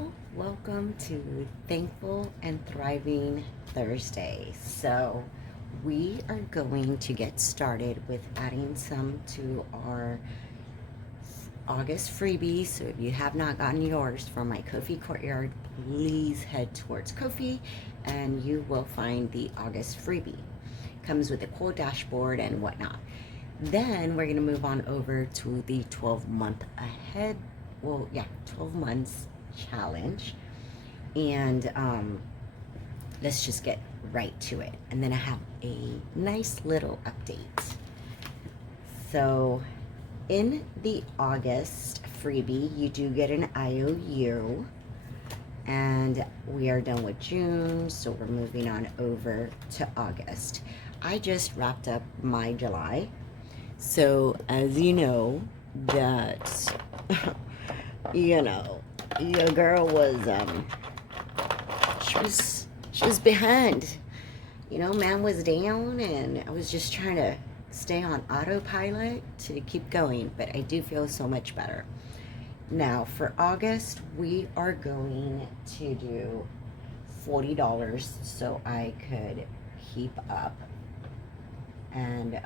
Hello, welcome to Thankful and Thriving Thursday. So, we are going to get started with adding some to our August freebie. So, if you have not gotten yours from my Ko-fi Courtyard, please head towards Ko-fi and you will find the August freebie. Comes with a quote dashboard and whatnot. Then we're going to move on over to the 12-month ahead. 12 months challenge. And let's just get right to it. And then I have a nice little update. So in the August freebie, you do get an IOU. And we are done with June, so we're moving on over to August. I just wrapped up my July. So as you know, that your girl was she was behind. Man was down, and I was just trying to stay on autopilot to keep going, but I do feel so much better. Now for August, we are going to do $40 so I could keep up. And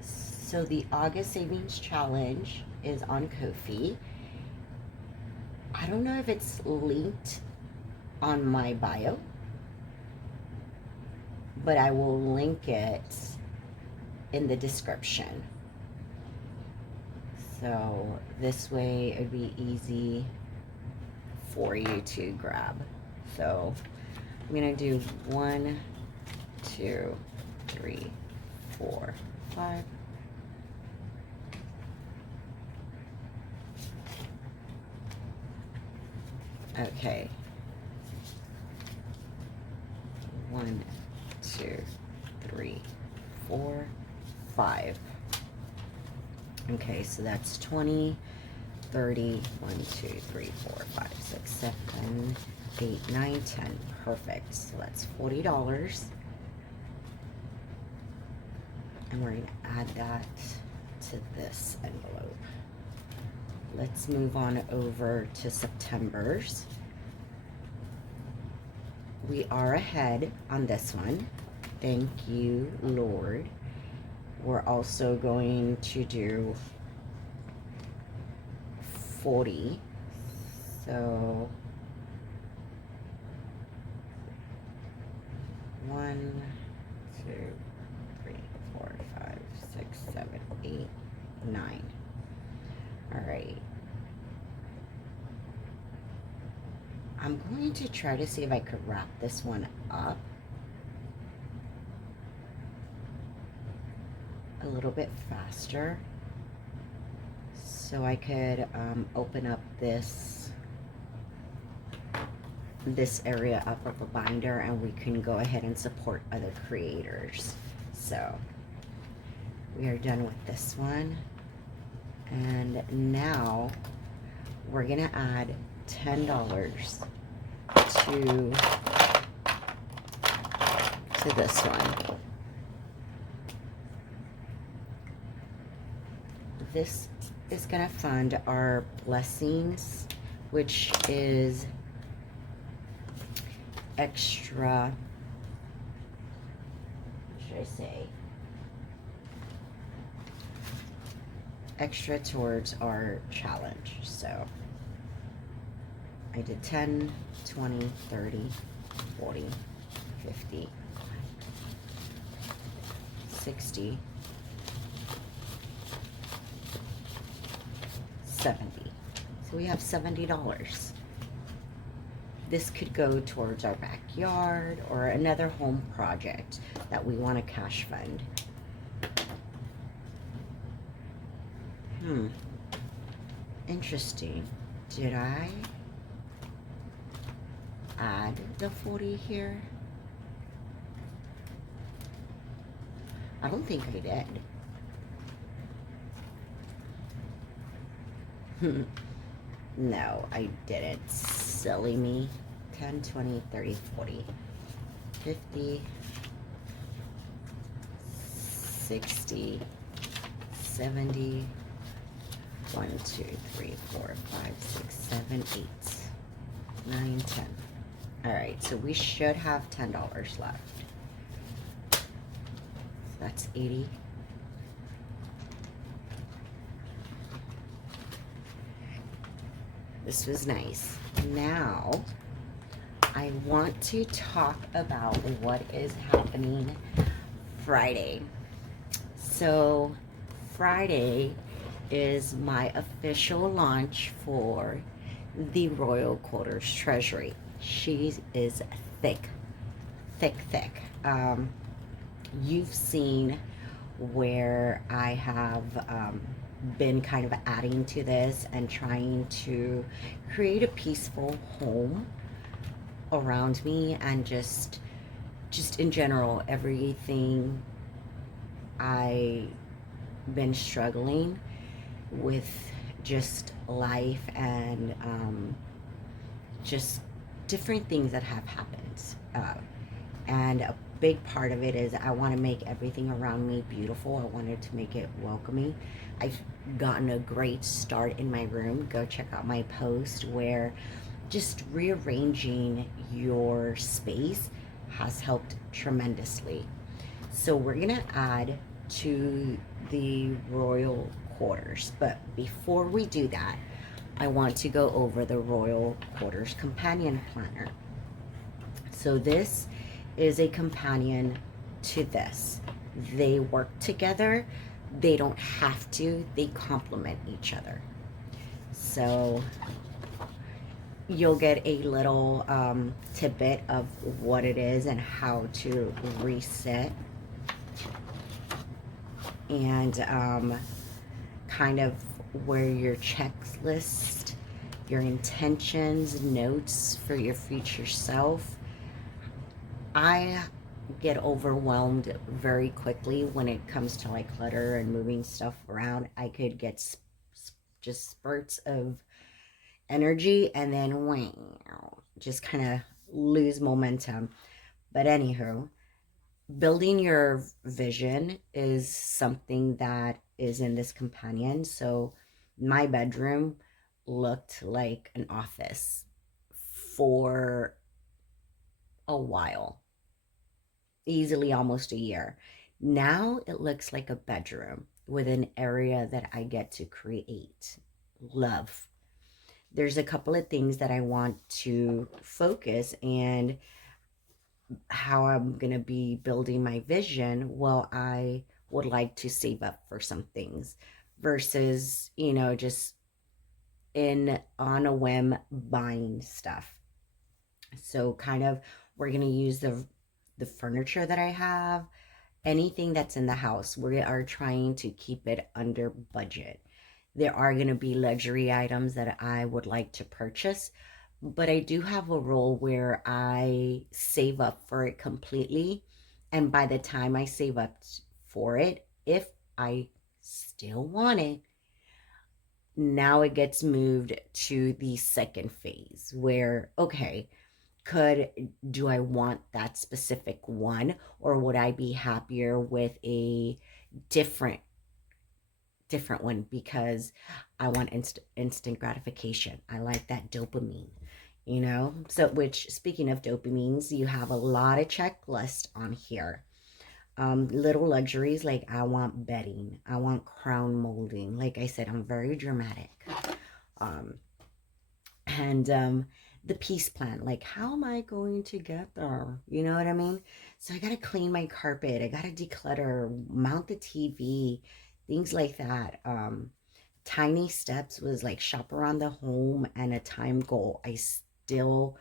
so the August Savings Challenge is on Ko-fi. I don't know if it's linked on my bio, but I will link it in the description. So this way it would be easy for you to grab. So I'm gonna do 1, 2, 3, 4, 5. Okay. 1, 2, 3, 4, 5. Okay, so that's 20, 30, 1, 2, 3, 4, 5, 6, 7, 8, 9, 10. Perfect. So that's $40. And we're going to add that to this envelope. Let's move on over to September's. We are ahead on this one. Thank you, Lord. We're also going to do 40. So 1, 2, 3, 4, 5, 6, 7, 8, 9. All right. I'm going to try to see if I could wrap this one up a little bit faster so I could open up this area up of a binder, and we can go ahead and support other creators. So we are done with this one, and now we're gonna add $10 to this one. This is gonna fund our blessings, which is extra, what should I say? Extra towards our challenge. So I did 10, 20, 30, 40, 50, 60, 70. So we have $70. This could go towards our backyard or another home project that we want to cash fund. Interesting. Did I add the 40 here? I don't think I did. No, I didn't. Silly me. 10, 20, 30, 40, 50, 60, 70, 1, 2, 3, 4, 5, 6, 7, 8, 9, 10. All right, so we should have $10 left. So that's 80. This was nice. Now, I want to talk about what is happening Friday. So, Friday is my official launch for the Royal Quarters Treasury. She is thick, thick, thick. You've seen where I have been kind of adding to this and trying to create a peaceful home around me, and just in general, everything I been struggling with, just life, and just different things that have happened. And a big part of it is I want to make everything around me beautiful. I wanted to make it welcoming. I've gotten a great start in my room. Go check out my post where just rearranging your space has helped tremendously. So we're gonna add to the Royal Quarters, but before we do that, I want to go over the Royal Quarters Companion Planner. So this is a companion to this. They work together. They don't have to. They complement each other. So you'll get a little tidbit of what it is and how to reset, and kind of where your checklist, your intentions, notes for your future self. I get overwhelmed very quickly when it comes to like clutter and moving stuff around. I could get just spurts of energy and then wow, just kind of lose momentum. But anywho, building your vision is something that is in this companion. So my bedroom looked like an office for a while, easily almost a year. Now it looks like a bedroom with an area that I get to create. Love. There's a couple of things that I want to focus, and how I'm going to be building my vision. Well, I would like to save up for some things versus, just in on a whim buying stuff. So kind of we're going to use the furniture that I have, anything that's in the house. We are trying to keep it under budget. There are going to be luxury items that I would like to purchase, but I do have a rule where I save up for it completely. And by the time I save up for it, if I still want it, now it gets moved to the second phase where, okay, do I want that specific one, or would I be happier with a different one, because I want instant gratification. I like that dopamine, So, which, speaking of dopamines, you have a lot of checklists on here. Little luxuries like I want bedding, I want crown molding. Like I said, I'm very dramatic. Um, and the peace plan, like how am I going to get there? You know what I mean? So I gotta clean my carpet, I gotta declutter, mount the TV, things like that. Tiny steps was like shop around the home and a time goal. I don't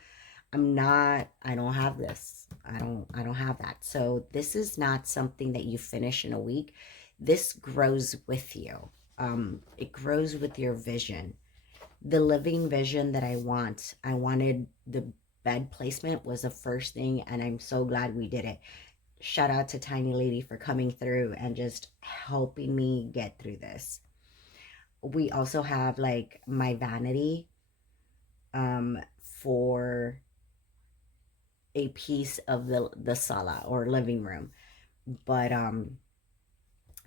have this. I don't have that. So this is not something that you finish in a week. This grows with you. It grows with your vision. The living vision that I wanted the bed placement was the first thing, and I'm so glad we did it. Shout out to Tiny Lady for coming through and just helping me get through this. We also have like my vanity for a piece of the sala or living room, but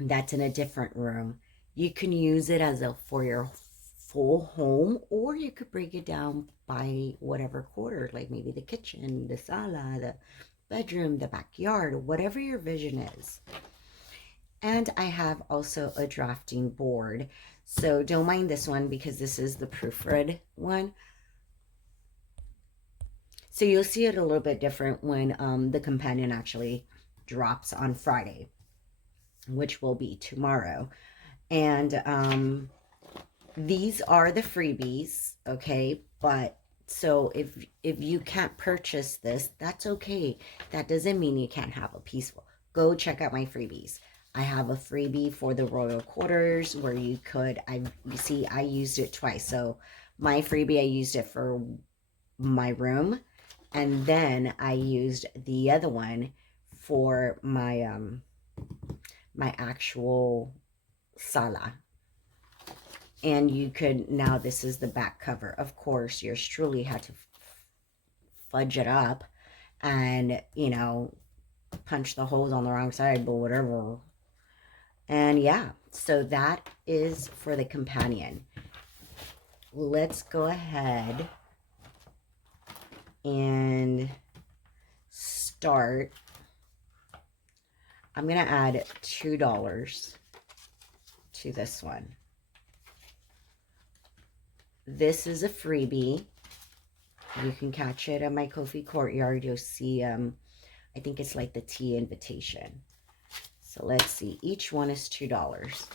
that's in a different room. You can use it as a for your full home, or you could break it down by whatever quarter, like maybe the kitchen, the sala, the bedroom, the backyard, whatever your vision is. And I have also a drafting board. So don't mind this one because this is the proofread one. So you'll see it a little bit different when the companion actually drops on Friday, which will be tomorrow. And these are the freebies, okay? But so if you can't purchase this, that's okay. That doesn't mean you can't have a peaceful. Go check out my freebies. I have a freebie for the Royal Quarters where you could, you see, I used it twice. So my freebie, I used it for my room, and then I used the other one for my my actual sala. And you could, now this is the back cover. Of course, yours truly had to fudge it up and, you know, punch the holes on the wrong side, but whatever. And yeah, so that is for the companion. Let's go ahead and start. I'm going to add $2 to this one. This is a freebie. You can catch it at my Ko-fi Courtyard. You'll see, I think it's like the tea invitation. So let's see. Each one is $2.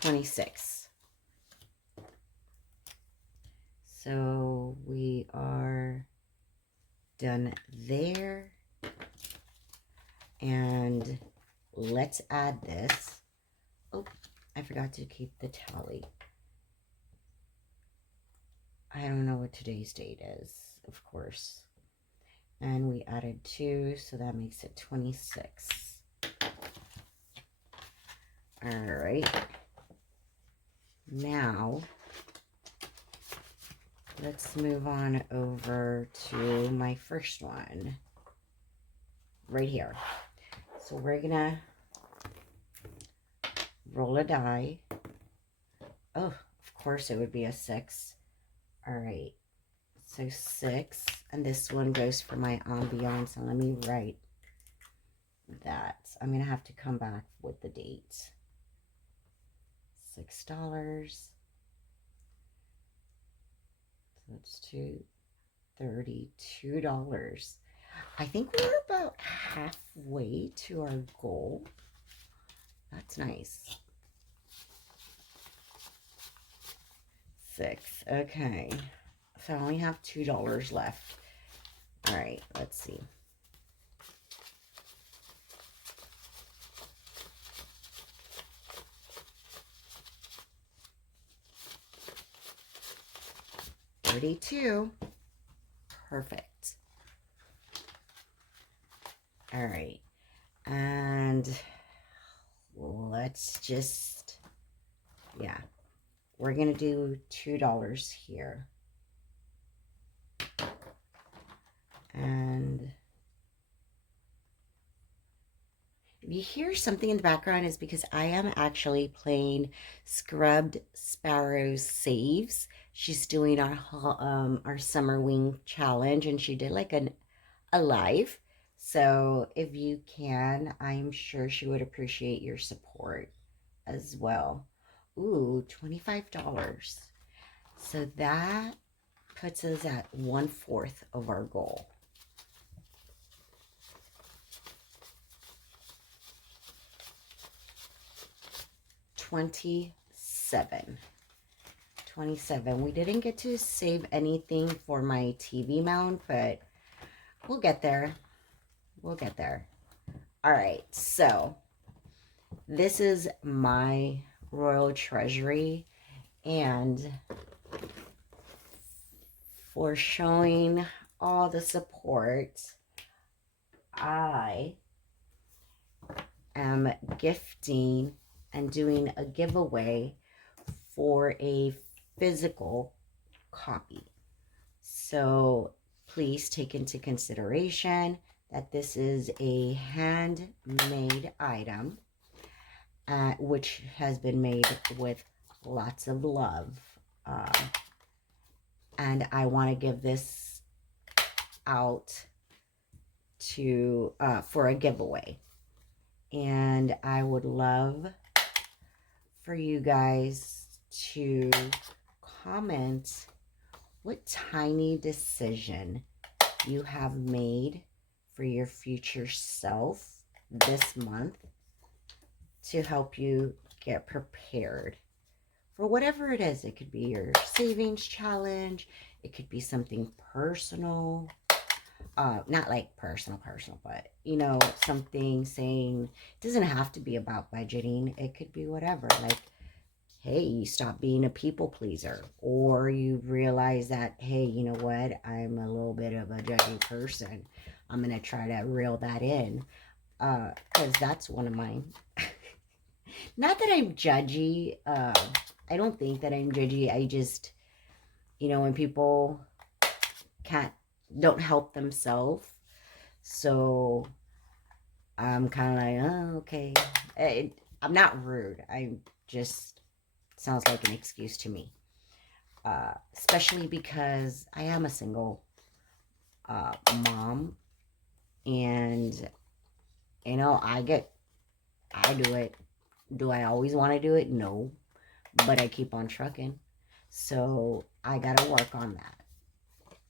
26. So we are done there. And let's add this. Oh, I forgot to keep the tally. I don't know what today's date is, of course. And we added 2, so that makes it 26. All right. Now, let's move on over to my first one. Right here. So we're gonna roll a die. Oh, of course it would be a 6. All right. So 6, and this one goes for my ambiance. And let me write that. I'm going to have to come back with the date. $6. So that's $32. I think we're about halfway to our goal. That's nice. 6. Okay. So I only have $2 left. All right, let's see. $32. Perfect. All right. And let's just, yeah, we're going to do $2 here. And if you hear something in the background, is because I am actually playing Scrubbed Sparrows Saves. She's doing our summer wing challenge, and she did like a live. So if you can, I'm sure she would appreciate your support as well. Ooh, $25. So that puts us at 1/4 of our goal. $27. We didn't get to save anything for my TV mount, but we'll get there. We'll get there. All right, so this is my Royal Treasury, and for showing all the support, I am gifting and doing a giveaway for a physical copy. So please take into consideration that this is a handmade item, which has been made with lots of love. Uh, and I want to give this out to for a giveaway. And I would love for you guys to comment what tiny decision you have made for your future self this month to help you get prepared for whatever it is. It could be your savings challenge. It could be something personal. Not like personal, but you know, something saying it doesn't have to be about budgeting. It could be whatever. Like, hey, you stop being a people pleaser, or you realize that, hey, you know what? I'm a little bit of a judgy person. I'm going to try to reel that in. Because that's one of mine. Not that I'm judgy. I don't think that I'm judgy. I just, you know, when people don't help themselves. So I'm kind of like, oh, okay. I'm not rude. I just, sounds like an excuse to me. Especially because I am a single mom. And, you know, I do it. Do I always want to do it? No. But I keep on trucking. So I got to work on that.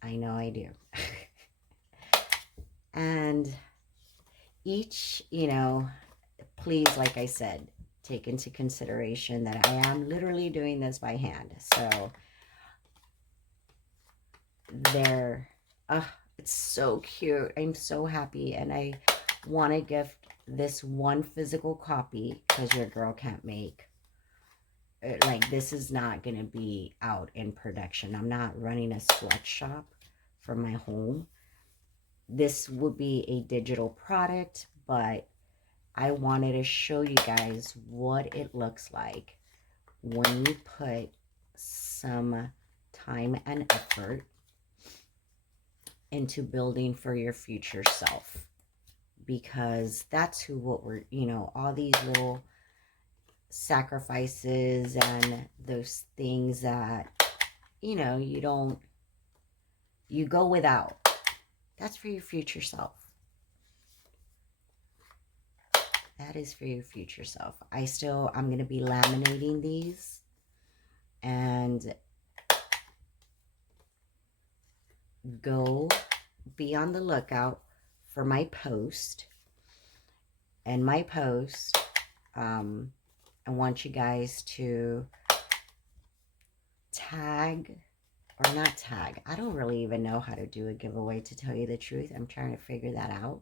I know I do. And each, you know, please, like I said, take into consideration that I am literally doing this by hand. So there, it's so cute. I'm so happy. And I want to gift this one physical copy because your girl can't make. Like, this is not going to be out in production. I'm not running a sweatshop for my home. This would be a digital product, but I wanted to show you guys what it looks like when you put some time and effort into building for your future self. Because that's what we're, you know, all these little sacrifices and those things that, you know, you go without. That's for your future self. That is for your future self. I'm going to be laminating these. And go be on the lookout for my post. And my post, I want you guys to tag, or not tag. I don't really even know how to do a giveaway, to tell you the truth. I'm trying to figure that out.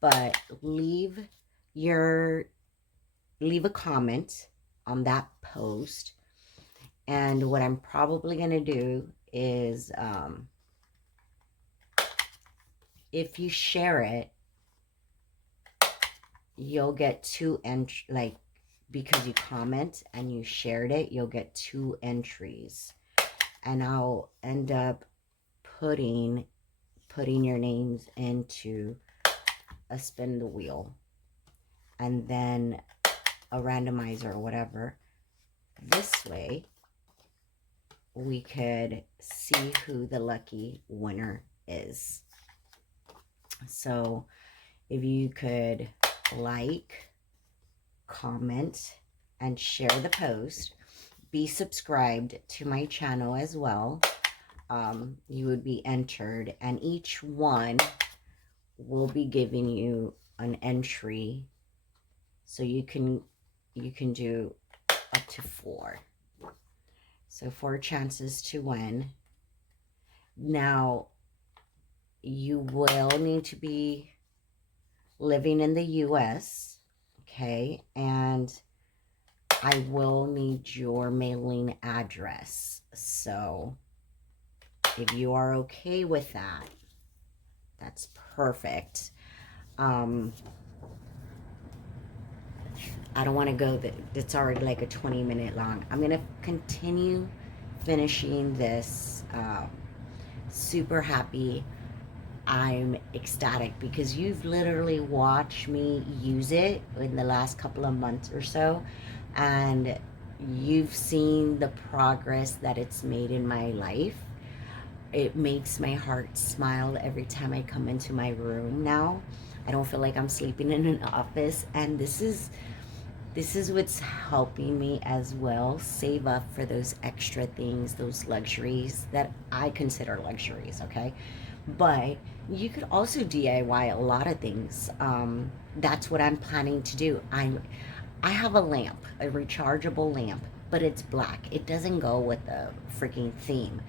But leave a comment on that post. And what I'm probably going to do is, if you share it, you'll get two like, because you comment and you shared it, you'll get 2 entries. And I'll end up putting your names into a spin the wheel. And then a randomizer or whatever. This way, we could see who the lucky winner is. So if you could like, comment, and share the post, be subscribed to my channel as well, you would be entered, and each one will be giving you an entry, so you can do up to 4. So 4 chances to win. Now, you will need to be living in the US, okay? And I will need your mailing address. So if you are okay with that, that's perfect. I don't want to go it's already like a 20-minute long. I'm going to continue finishing this. Super happy. I'm ecstatic because you've literally watched me use it in the last couple of months or so, and you've seen the progress that it's made in my life. It makes my heart smile every time I come into my room now. I don't feel like I'm sleeping in an office, and this is what's helping me as well save up for those extra things, those luxuries that I consider luxuries, okay? But you could also DIY a lot of things. That's what I'm planning to do. I have a lamp, a rechargeable lamp, but it's black. It doesn't go with the freaking theme.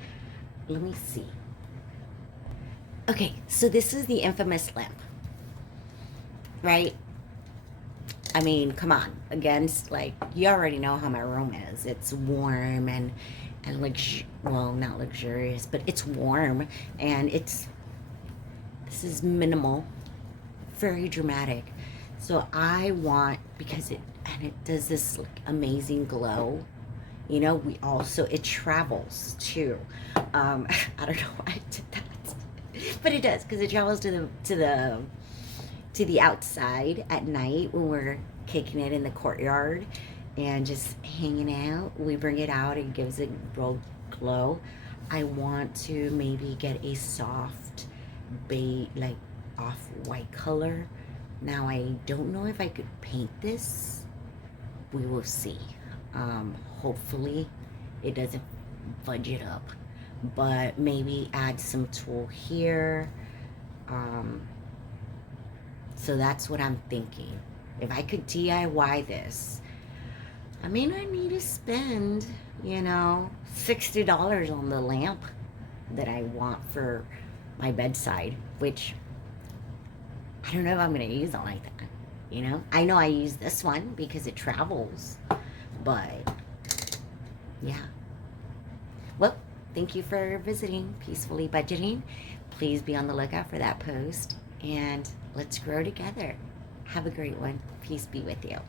Let me see. Okay, so this is the infamous lamp, right? I mean, come on. Against, like, you already know how my room is. It's warm and well, not luxurious, but it's warm, and this is minimal, very dramatic. So I want, because it does this like amazing glow. You know, it travels too. I don't know why I did that, but it does, because it travels to the outside at night when we're kicking it in the courtyard and just hanging out. We bring it out and gives it real glow. I want to maybe get a soft beige, like off-white color. Now I don't know if I could paint this. We will see. Hopefully it doesn't fudge it up, but maybe add some tulle here. So that's what I'm thinking. If I could DIY this, I may not need to spend, $60 on the lamp that I want for my bedside, which I don't know if I'm going to use it like that. I know I use this one because it travels, but yeah. Well, thank you for visiting Peacefully Budgeting. Please be on the lookout for that post, and let's grow together. Have a great one. Peace be with you.